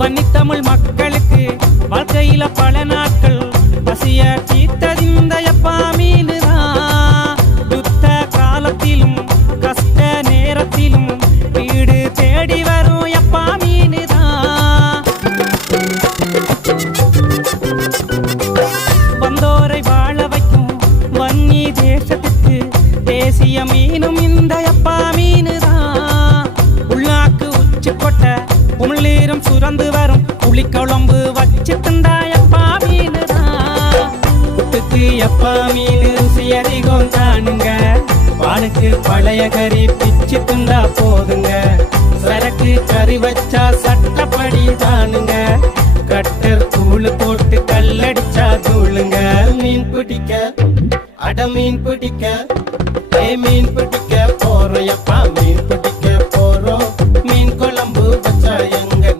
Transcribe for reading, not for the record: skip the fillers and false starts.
வன்னித்தமிழ் மக்களுக்கு வாழ்க்கையில பல நாட்கள் பசிய தீர்த்ததிந்த எப்பா மீனுதான். யுத்த காலத்திலும் கஷ்ட நேரத்திலும் வீடு தேடி வரும் எப்பா மீனுதான். வந்தோரை வாழ வைக்கும் வன்னி தேசத்துக்கு தேசிய மீனும் இந்த எப்பா மீனுதான். உள்நாக்கு உச்சி கொட்ட உமிழ்நீரும் சுரந்து வரும் புளிக்குழம்பு வச்சு தந்தா எப்பா மீனுதான். புட்டுக்கு எப்பா மீன் ருசி அதிகம் தானுங்க. பாலுக்கு பழைய கறி பிச்சு தந்தா போதுங்க. சரக்கு கறி வச்சா சட்டப்படி தானுங்க. கட்டர் தூள் போட்டு கல்லடிச்சா தூளுங்க. மீன் பிடிக்க அட மீன் பிடிக்க மீன் பிடிக்க போறோம் எப்பா